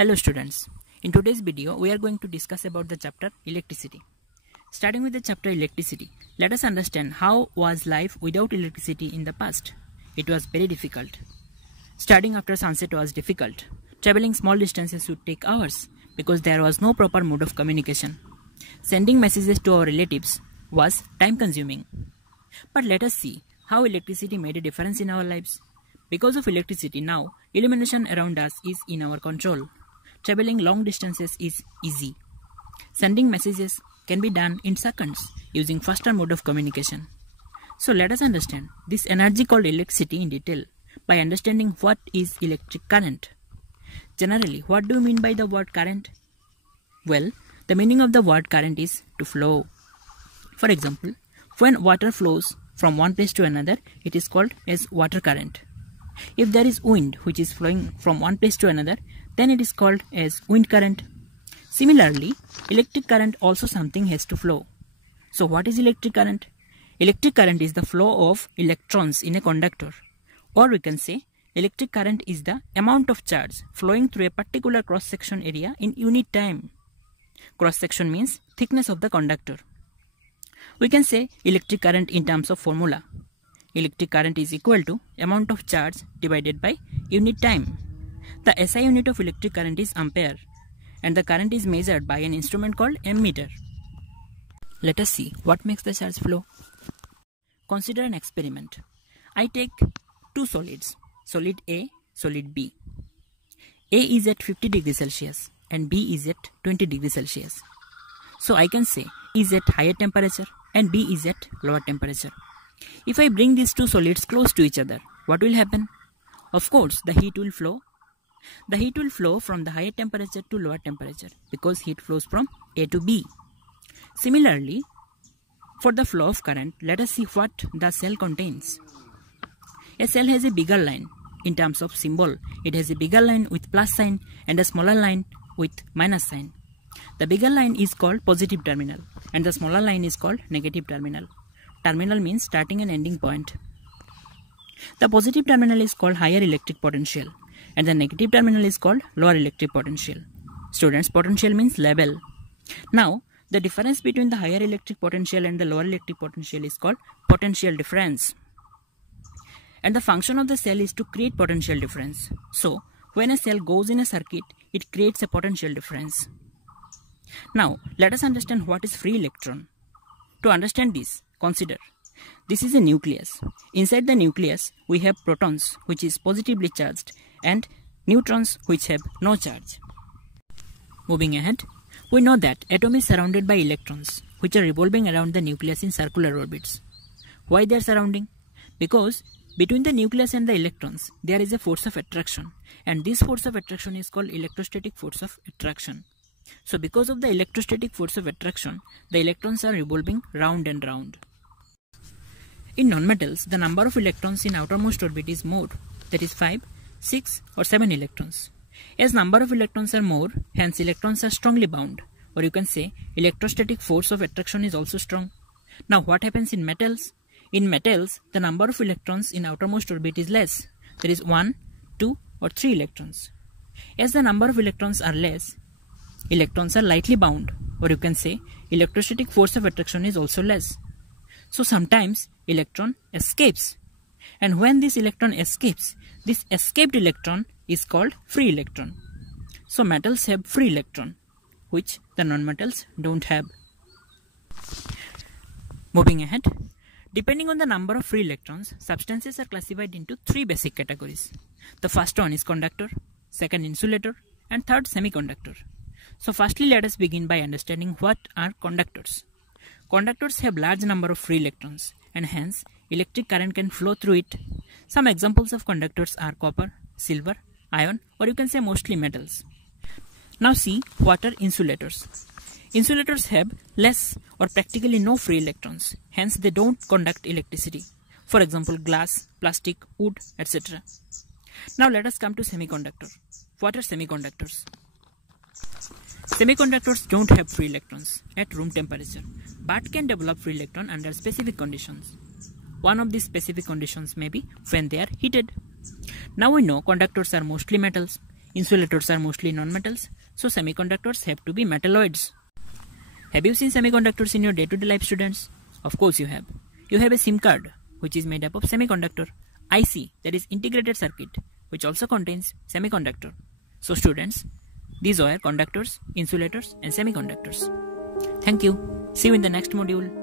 Hello students, in today's video we are going to discuss about the chapter electricity. Starting with the chapter electricity, let us understand how was life without electricity in the past. It was very difficult. Starting after sunset was difficult. Traveling small distances would take hours because there was no proper mode of communication. Sending messages to our relatives was time consuming. But let us see how electricity made a difference in our lives. Because of electricity now, illumination around us is in our control. Traveling long distances is easy. Sending messages can be done in seconds using faster mode of communication. So let us understand this energy called electricity in detail by understanding what is electric current. Generally, what do you mean by the word current? Well, the meaning of the word current is to flow. For example, when water flows from one place to another, it is called as water current. If there is wind which is flowing from one place to another, then it is called as wind current. Similarly, electric current also something has to flow. So what is electric current? Electric current is the flow of electrons in a conductor. Or we can say electric current is the amount of charge flowing through a particular cross-section area in unit time. Cross-section means thickness of the conductor. We can say electric current in terms of formula. Electric current is equal to amount of charge divided by unit time. The SI unit of electric current is ampere and the current is measured by an instrument called ammeter. Let us see what makes the charge flow. Consider an experiment. I take two solids, solid A, solid B. A is at 50 degrees Celsius and B is at 20 degrees Celsius. So I can say A is at higher temperature and B is at lower temperature. If I bring these two solids close to each other, what will happen? Of course, the heat will flow. The heat will flow from the higher temperature to lower temperature because heat flows from A to B. Similarly, for the flow of current, let us see what the cell contains. A cell has a bigger line. In terms of symbol, it has a bigger line with plus sign and a smaller line with minus sign. The bigger line is called positive terminal and the smaller line is called negative terminal. Terminal means starting and ending point. The positive terminal is called higher electric potential and the negative terminal is called lower electric potential. Students, potential means level. Now, the difference between the higher electric potential and the lower electric potential is called potential difference. And the function of the cell is to create potential difference. So, when a cell goes in a circuit, it creates a potential difference. Now, let us understand what is free electron. To understand this, consider, this is a nucleus. Inside the nucleus, we have protons which is positively charged and neutrons which have no charge. Moving ahead, we know that atom is surrounded by electrons which are revolving around the nucleus in circular orbits. Why they are surrounding? Because between the nucleus and the electrons, there is a force of attraction and this force of attraction is called electrostatic force of attraction. So because of the electrostatic force of attraction, the electrons are revolving round and round. In nonmetals, the number of electrons in outermost orbit is more, that is 5, 6 or 7 electrons. As number of electrons are more, hence electrons are strongly bound, or you can say electrostatic force of attraction is also strong. Now what happens in metals? In metals, the number of electrons in outermost orbit is less, that is 1, 2 or 3 electrons. As the number of electrons are less, electrons are lightly bound, or you can say electrostatic force of attraction is also less. So sometimes electron escapes, and when this electron escapes, this escaped electron is called free electron. So metals have free electron, which the non-metals don't have. Moving ahead, depending on the number of free electrons, substances are classified into three basic categories. The first one is conductor, second insulator, and third semiconductor. So firstly, let us begin by understanding what are conductors. Conductors have large number of free electrons and hence electric current can flow through it. Some examples of conductors are copper, silver, iron, or you can say mostly metals. Now see what are insulators. Insulators have less or practically no free electrons, hence they don't conduct electricity. For example, glass, plastic, wood, etc. Now let us come to semiconductor. What are semiconductors? Semiconductors don't have free electrons at room temperature, but can develop free electron under specific conditions. One of these specific conditions may be when they are heated. Now we know conductors are mostly metals. Insulators are mostly non-metals, so semiconductors have to be metalloids. Have you seen semiconductors in your day-to-day life, students? Of course you have. You have a SIM card, which is made up of semiconductor. IC, that is integrated circuit, which also contains semiconductor. So students, these are conductors, insulators and semiconductors. Thank you. See you in the next module.